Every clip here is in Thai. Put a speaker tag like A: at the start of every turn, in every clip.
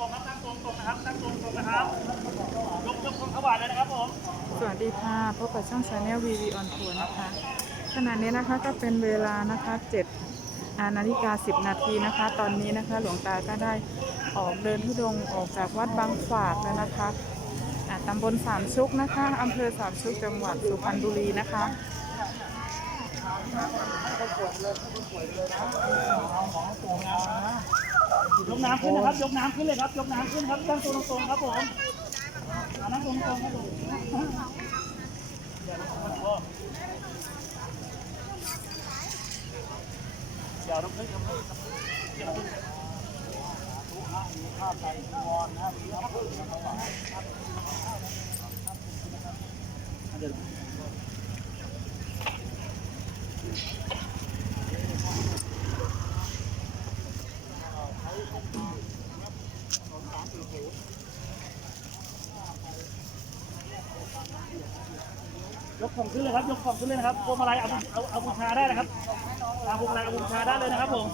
A: รงครับตั้งตรงๆนะครับตั้งตรงๆนะครับยกยกคนขวานเลยนะครับผม
B: สวัสดีค่ะพบกับช่องชาแนลวีวีออนทัวร์นะคะ ขณะนี้นะคะก็เป็นเวลานะคะ7นาฬิกา10นาทีนะคะ ตอนนี้นะคะ หลวงตาก็ได้ออกเดินทุดงออกจากวัดบางฝาดแล้วนะคะตำบลสามชุกนะคะอำเภอสามชุกจังหวัดสุพรรณบุรีนะคะ
A: ย
B: เขาปวดเลยน
A: ะ ยกน้ำขึ้นนะครับ ยกน้ำขึ้นเลยครับ ยกน้ำขึ้นครับตั้งตัวตรงๆครับผมอ่านั่งตรงๆครับผมเดี๋ยวน้ำพึ่งน้ำพึ่งน้ำพึ่งเดี๋ยวน้ำพึ่งทุกห้างมีข้าวไก่งอนนะครับมีน้ำพึ่งนะครับเดี๋ยว ยกของขึ้นเลยครับ ยกของขึ้นเลยนะครับพวงมาลัยเอาเอาเอาบูชาได้นะครับเอาพวงมาลัยเอาบูชาได้เลยนะครับผม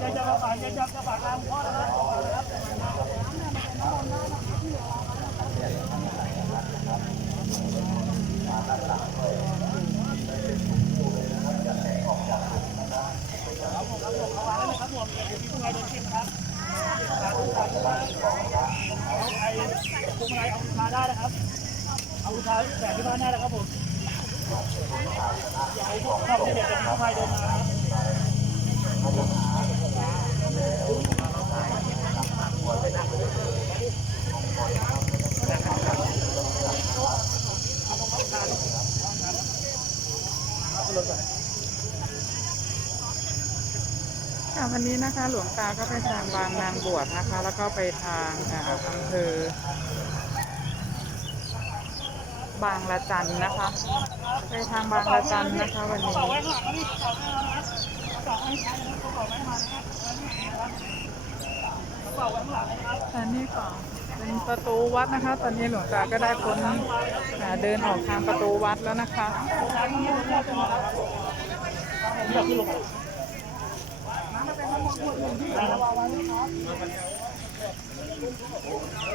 A: อย่าจะมาฝากอย่าจะมาฝากทางพ่อนะครับ ครับผมครับผมเอาไว้เลยครับผม เดี๋ยวพี่ผู้ชายโดนเก็บนะครับเอาไอ้ผู้ชายเอาบูชาได้นะครับเอาบูชาแจกที่บ้านได้นะครับผมอย่าให้พวกเข้าไปเด็กจะมีผู้ชายโดนมาครับเอาไปเลยก่อน
B: ค่ะวันนี้นะคะหลวงตาก็ไปทางบางนางบวชนะคะ แล้วก็ไปทางอำเภอบางละจันนะคะ ไปทางบางละจันนะคะวันนี้
A: ต่อไว้ข้างหลังนี่ต่อไว้นะครับต่อให้ใช้นะครับต่อไว้มานะครับต่อไว้ข้างหลังนะครับ
B: อันนี้ก็เป็นประตูวัดนะคะ ตอนนี้หลวงตาก็ได้พ้นเดินออกทางประตูวัดแล้วนะคะ
A: อยากขึ้นลงได้ครับ